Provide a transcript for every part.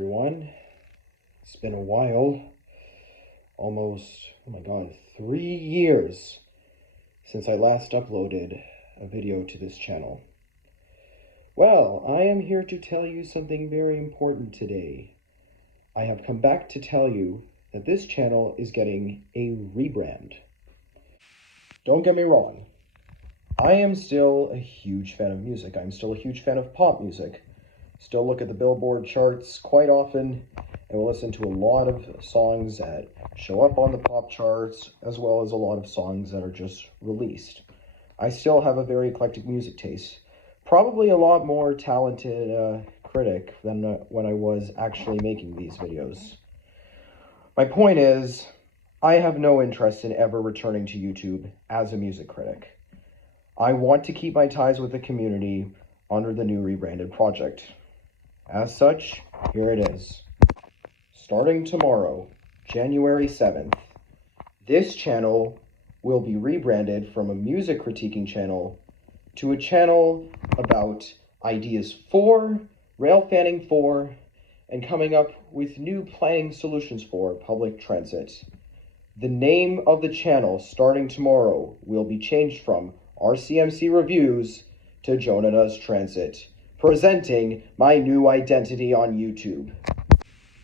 everyone. It's been a while, almost, 3 years since I last uploaded a video to this channel. Well, I am here to tell you something very important today. I have come back to tell you that this channel is getting a rebrand. Don't get me wrong, I am still a huge fan of music. I'm still a huge fan of pop music. Still look at the Billboard charts quite often and will listen to a lot of songs that show up on the pop charts, as well as a lot of songs that are just released. I still have a very eclectic music taste. Probably a lot more talented critic than when I was actually making these videos. My point is, I have no interest in ever returning to YouTube as a music critic. I want to keep my ties with the community under the new rebranded project. As such, here it is. Starting tomorrow, January 7th, this channel will be rebranded from a music critiquing channel to a channel about ideas for, rail fanning for, and coming up with new planning solutions for public transit. The name of the channel starting tomorrow will be changed from RCMC Reviews to JonahDoesTransit, presenting my new identity on YouTube.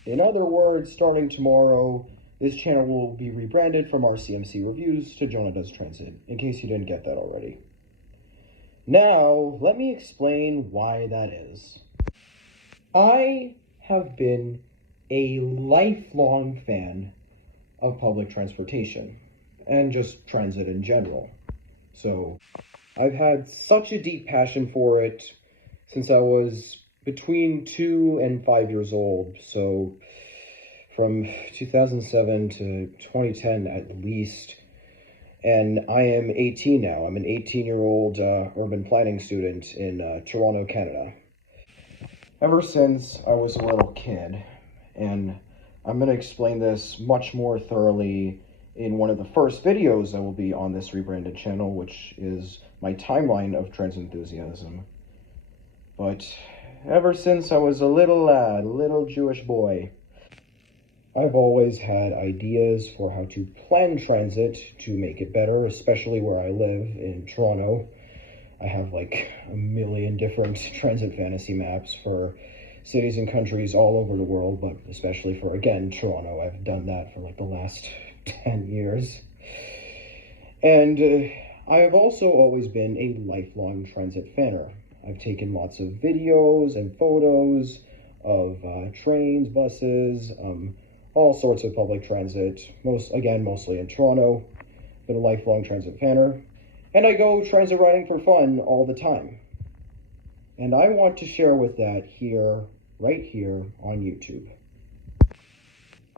In other words, starting tomorrow, this channel will be rebranded from RCMC Reviews to JonahDoesTransit, in case you didn't get that already. Now, let me explain why that is. I have been a lifelong fan of public transportation, and just transit in general. So, I've had such a deep passion for it since I was between 2 and 5 years old. So from 2007 to 2010 at least. And I am 18 now. I'm an 18-year-old urban planning student in Toronto, Canada. Ever since I was a little kid, and I'm going to explain this much more thoroughly in one of the first videos that will be on this rebranded channel, which is my timeline of transit enthusiasm. But ever since I was a little lad, a little Jewish boy, I've always had ideas for how to plan transit to make it better, especially where I live in Toronto. I have like a million different transit fantasy maps for cities and countries all over the world, but especially for, again, Toronto. I've done that for like the last 10 years. And I've also always been a lifelong transit fanner. I've taken lots of videos and photos of trains, buses, all sorts of public transit, mostly in Toronto. Been a lifelong transit fanner. And I go transit riding for fun all the time. And I want to share with that right here on YouTube.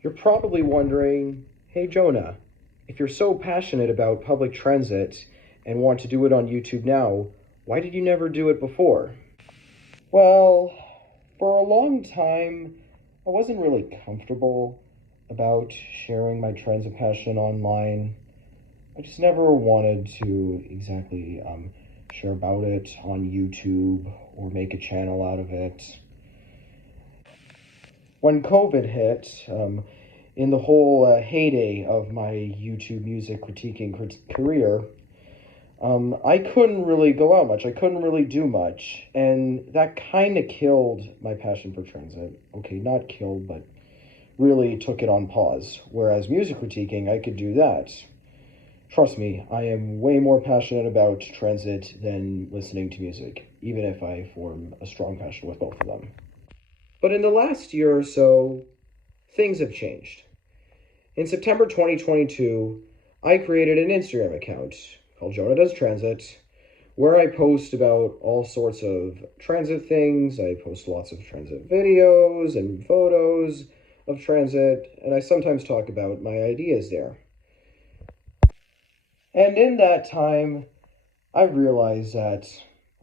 You're probably wondering, hey Jonah, if you're so passionate about public transit and want to do it on YouTube now, why did you never do it before? Well, for a long time, I wasn't really comfortable about sharing my transit passion online. I just never wanted to exactly share about it on YouTube or make a channel out of it. When COVID hit, in the whole heyday of my YouTube music critiquing career, I couldn't really go out much. I couldn't really do much. And that kind of killed my passion for transit. Okay, not killed, but really took it on pause. Whereas music critiquing, I could do that. Trust me, I am way more passionate about transit than listening to music, even if I form a strong passion with both of them. But in the last year or so, things have changed. In September 2022, I created an Instagram account called JonahDoesTransit, where I post about all sorts of transit things. I post lots of transit videos and photos of transit, and I sometimes talk about my ideas there. And in that time, I realized that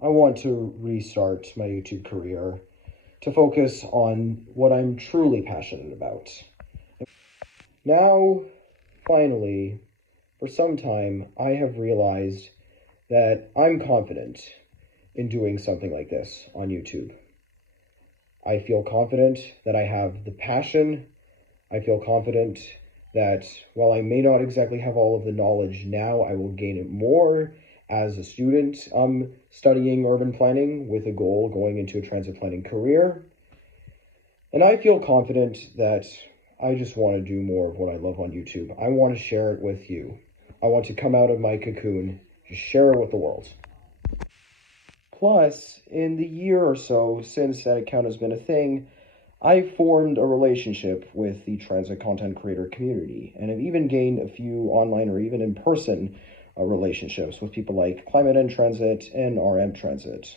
I want to restart my YouTube career to focus on what I'm truly passionate about. Now, finally, for some time, I have realized that I'm confident in doing something like this on YouTube. I feel confident that I have the passion. I feel confident that while I may not exactly have all of the knowledge now, I will gain it more as a student studying urban planning with a goal going into a transit planning career. And I feel confident that I just want to do more of what I love on YouTube. I want to share it with you. I want to come out of my cocoon, just share it with the world. Plus, in the year or so since that account has been a thing, I formed a relationship with the transit content creator community, and have even gained a few online or even in-person relationships with people like Climate and Transit and RM Transit.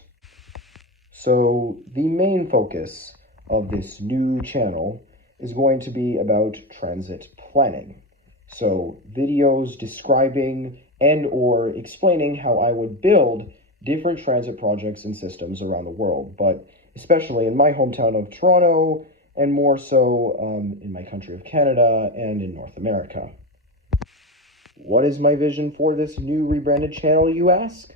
So the main focus of this new channel is going to be about transit planning. So videos describing and or explaining how I would build different transit projects and systems around the world, but especially in my hometown of Toronto, and more so in my country of Canada and in North America. What is my vision for this new rebranded channel, you ask?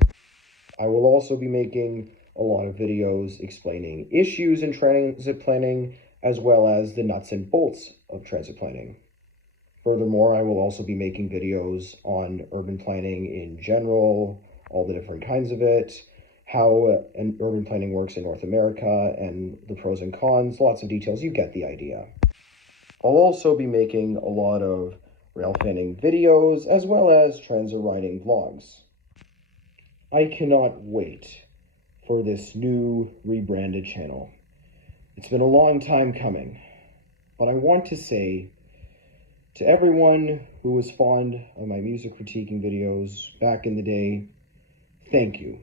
I will also be making a lot of videos explaining issues in transit planning, as well as the nuts and bolts of transit planning. Furthermore, I will also be making videos on urban planning in general, all the different kinds of it, how urban planning works in North America, and the pros and cons, lots of details, you get the idea. I'll also be making a lot of rail fanning videos, as well as transit riding vlogs. I cannot wait for this new rebranded channel. It's been a long time coming, but I want to say to everyone who was fond of my music critiquing videos back in the day, thank you.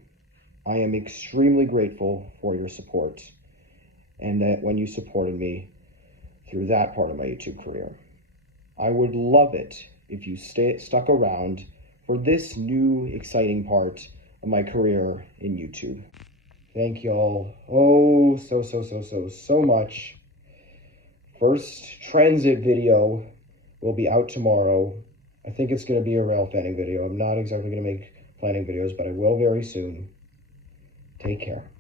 I am extremely grateful for your support, and that when you supported me through that part of my YouTube career. I would love it if you stuck around for this new exciting part of my career in YouTube. Thank y'all so much. First transit video will be out tomorrow. I think it's going to be a rail fanning video. I'm not exactly going to make planning videos, but I will very soon. Take care.